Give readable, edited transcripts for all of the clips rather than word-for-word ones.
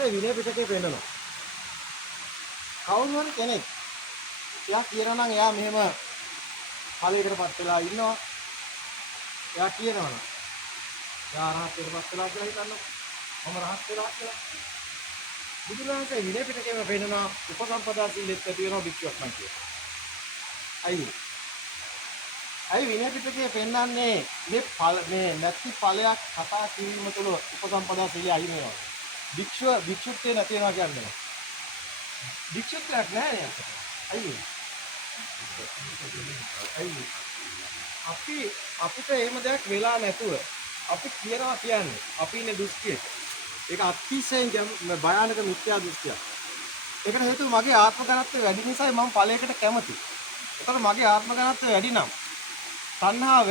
වහන්සේ විනය පිටකේ පෙන්නනවා. කවුරු හරි කෙනෙක් එයා කියනවා නම් එයා මෙහෙම ඵලයකටපත් වෙලා ඉන්නවා. එයා කියනවා නම් එයා රහත්ත්වයටපත් වෙලා කියලා හිතන්නකො. මම රහත් වෙලා කියලා. බුදුරජාණන්සේ විනය පිටකේම පෙන්නනවා උපසම්පදා සීලෙත් ඇති වෙනවා භික්ෂුවක් නම් කියලා. අයි විනය පිටකේ පෙන්නන්නේ මේ නැති ඵලයක් කතා කිරීම තුළ උපසම්පදා සීලය අයින් වෙනවා. භික්ෂුත්වය නැති වෙනවා කියන්නේ. භික්ෂුත්වයක් නැහැ නේද? අපිට එහෙම දෙයක් වෙලා නැතුව අපි කියනවා කියන්නේ අපි ඉන්නේ දෘෂ්ටියක. ඒක අතිශයින් භයානක මිත්‍යා දෘෂ්ටියක්. ඒකට හේතුව මගේ ආත්ම ඝනත්වය වැඩි නිසායි මම ඵලයකට කැමති. ඒතකොට මගේ ආත්ම ඝනත්වය වැඩි නම් තණ්හාව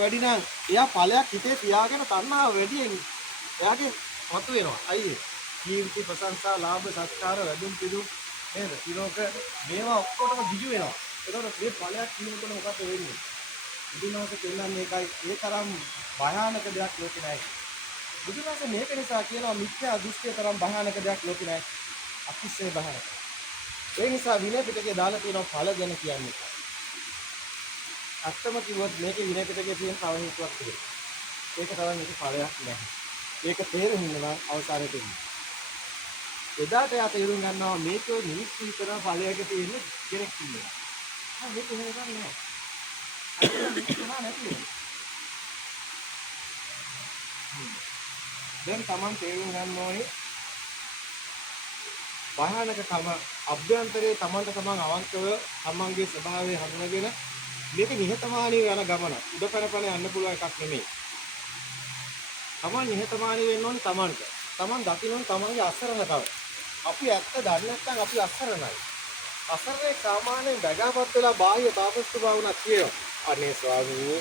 වැඩි නම් එයා ඵලයක් හිතේ තියාගෙන තණ්හාව වැඩියෙන් එයාගේ මතු වෙනවා. අයියේ කීර්ති ප්‍රශංසා ලාභ සත්කාර වැඩුම් පිදුම් නේද? ඊළඟ මේවා ඔක්කොටම දිජු වෙනවා. ඒතකොට මේ ඵලයක් කියනකොට මොකද වෙන්නේ? බුදුනාහස කියන්නේ ඒකයි ඒ තරම් භයානක දෙයක් ලෝකේ නැහැ. බුදුනාහස මේක නිසා කියනවා මිත්‍යා දෘෂ්ටිය තරම් භයානක දෙයක් ලෝකේ නැහැ. අතිශය භයානක. ඒ නිසා විනය පිටකේ දාලා තියෙනවා ඵල ගැන කියන්නේ. අත්තම කිව්වොත් මේකේ විනය පිටකේ තියෙන තව හේතුවක් තියෙනවා. ඒක තමයි මේක ඵලයක් නැහැ. ඒක තේරුම් ගන්න අවසානයේ එන්නේ. එදාට යා තේරුම් ගන්නවා මේක මිනිස්සු විතර ඵලයක තියෙන කෙනෙක් ඉන්නවා. මේක එහෙම නෑ. දැන් Taman තේරුම් ගන්න ඕනේ භයානකකම අභ්‍යන්තරයේ Tamanට තමන් අවංකව තමන්ගේ ස්වභාවය හඳුනගෙන මේක නිහතමානීව යන ගමන උඩපැනපැන යන්න පුළුවන් එකක් නෙමෙයි. Taman නිහතමානී වෙන්න ඕනේ Tamanට. Taman දකින්න ඕනේ Tamanගේ අසරණකම. අපි ඇත්ත දන්නේ නැත්නම් අපි අසරණයි. අසරණේ සාමාන්‍යයෙන් බැගාපත් වෙලා බාහ්‍ය තාපස්තුමා වුණා කියනවා. අනේ ස්වාමීනි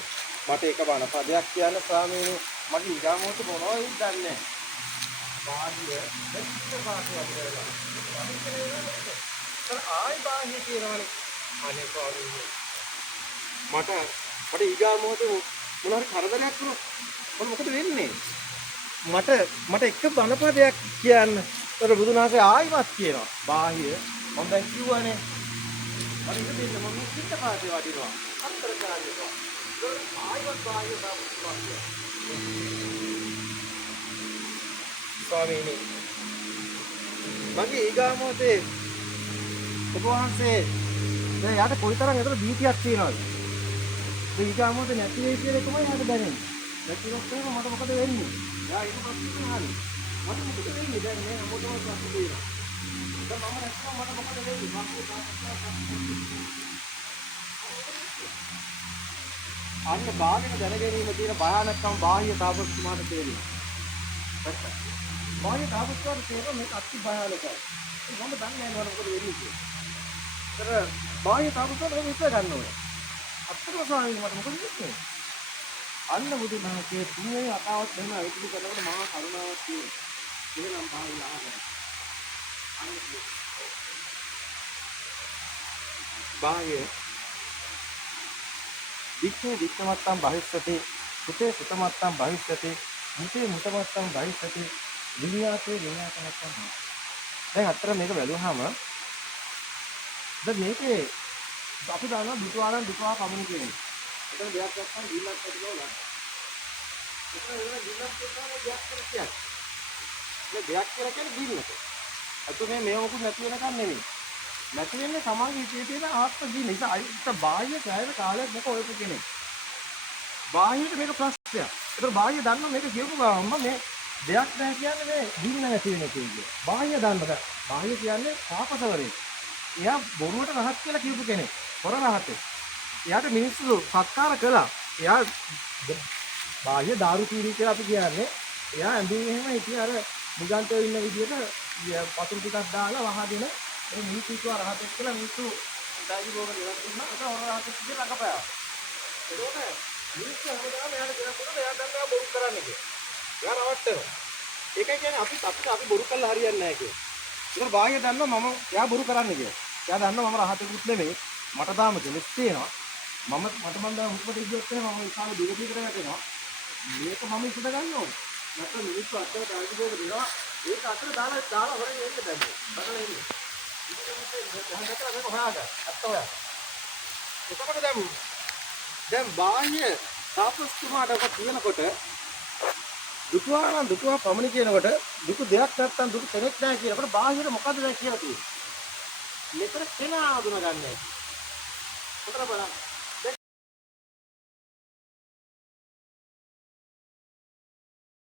මට එක බණ පදයක් කියන්න ස්වාමීනි මගේ ඊගාමෝත මොනවද දන්නේ නැහැ. බාහ්‍ය දෙච්ච පාටේ වදිනවා. ආයි බාහ්‍ය කියනවනේ. අනේ ස්වාමීනි මට ඊගාමෝත මොන හරි කරදරයක් වුණොත් මොකද වෙන්නේ? මට එක බණ පදයක් කියන්න. ඒතර බුදුන් වහන්සේ ආයිමත් කියනවා. බාහ්‍ය මම දැන් කිව්වනේ. මම ඉතින් දෙන්න මම පිට පාටේ වදිනවා. අන්තරකාරියනවා. ආයිමත් බාහ්‍ය තාපස්තුමා. ස්වාමීනි මගේ ඊගාමෝතේ ඔබ වහන්සේ දැන් යාට කොයිතරම් ඒතර බීතියක් තියෙනවද? ඒ ඊගාමෝතේ නැති වෙයි කියන එකමයි යාට දැනෙන්නේ. නැතිවත් එහෙම මට මොකද වෙන්නේ? යා ඒක ප්‍රශ්නේ හරි. මට මොකද වෙන්නේ දැන් මේ මොකටද ප්‍රශ්නේ තියෙනවා. දැන් මම නැත්නම් මට මොකද වෙන්නේ? අන්න බාහිර දැනගැනීම තියෙන භයානකම බාහ්‍ය තාපස්තුමාට තේරෙනවා. බාහ්‍ය තාපස්තුමාට තේරෙන මේක අති භයානකයි. මම දන්නේ නැහැ මොකද වෙන්නේ කියලා. ඒතර බාහ්‍ය තාපස්තුමාට මේක විශ්ව ගන්න ඕනේ. අත්තරම ස්වාමීන් මට මොකද වෙන්නේ? අන්න බුදුන් වහන්සේ තුන්වෙනි අතාවත් දෙන අයිතිලි කරනකොට මහා කරුණාවක් තියෙනවා. එහෙනම් බාහිර ආගම. බාහ්‍ය වික්ඛේ වික්ඛමත්තම් බහිස්සති සුතේ සුතමත්තම් බහිස්සති මුතේ මුතමත්තම් බහිස්සති විඤ්ඤාතේ විඤ්ඤාතමත්තම්. දැන් අතර මේක බැලුවාම දැන් මේකේ අපි දන්නවා දුටුවානම් දුටුවා කමුණු කියන්නේ. එතන දෙයක් නැත්නම් දින්නක් ඇතිවෙලා ගන්න. එතන වෙන දින්නක් කියනවා දෙයක් කියලා කියන්නේ. මේ දෙයක් කියලා කියන්නේ දින්නක. අතුනේ මේ මොකුත් නැති වෙනකන් නෙමෙයි. නැති වෙන්නේ සමාජයේ හිතේ තියෙන ආත්ම දින. ඒක අයිත් බාහ්‍ය ඡායන කාලයක් මොක ඔයපු කෙනෙක්. බාහ්‍යට මේක ප්‍රශ්නයක්. ඒතර බාහ්‍ය දන්නවා මේක කියපු ගමන් මේ දෙයක් නැහැ කියන්නේ මේ දින නැති වෙන කියන්නේ. බාහ්‍ය දන්නවා. බාහ්‍ය කියන්නේ තාපසවරේ. එයා බොරුවට රහත් කියලා කියපු කෙනෙක්. හොර රහතේ. එයාට මිනිස්සු සත්කාර කළා. එයා බාහ්‍ය දාරු පීරි කියලා අපි කියන්නේ. එයා ඇඳුම් එහෙම හිටිය අර නිගන්තෝ ඉන්න විදිහට පතුරු ටිකක් දාලා වහගෙන ඒ මිනිස්සු කිව්වා රහතෙක් කියලා මිනිස්සු ඩයිවි බෝග දෙයක් දුන්නා. ඒක හොර රහතෙක් කියලා රඟපෑවා. ඒකෝට මිනිස්සු හැමදාම එයාට දෙනකොට එයා දන්නවා බොරු කරන්නේ කියලා. එයා රවට්ටනවා. ඒකයි කියන්නේ අපි බොරු කළා හරියන්නේ නැහැ කියලා. ඒක බාහ්‍ය දන්නවා මම එයා බොරු කරන්නේ කියලා. එයා දන්නවා මම රහතෙකුත් නෙමෙයි. මට තාම කෙලස් තියෙනවා. මට මන් දා හුස්මට ඉද්දොත් එහෙම මම ඉස්සාවේ දිගටම වැටෙනවා. මේක මම ඉස්සද ගන්න ඕනේ. නැත්නම් මිනිස්සු අත්තර ඩයිවි බෝග දෙනවා ඒක අතර දාලා හොරෙන් එන්න බෑ. බඩල එන්න. ඉතින් මේක මේක හොයාගන්න. අත්ත හොයා. එතකොට දැන් බාහ්‍ය තාපස්තුමාට ඔක කියනකොට දුටුවා පමණ කියනකොට දුටු දෙයක් නැත්තම් දුටු කෙනෙක් නැහැ කියනකොට බාහිර මොකද්ද දැන් කියලා තියෙන්නේ. මෙතන කෙනා හඳුනගන්නේ. හොඳට බලන්න.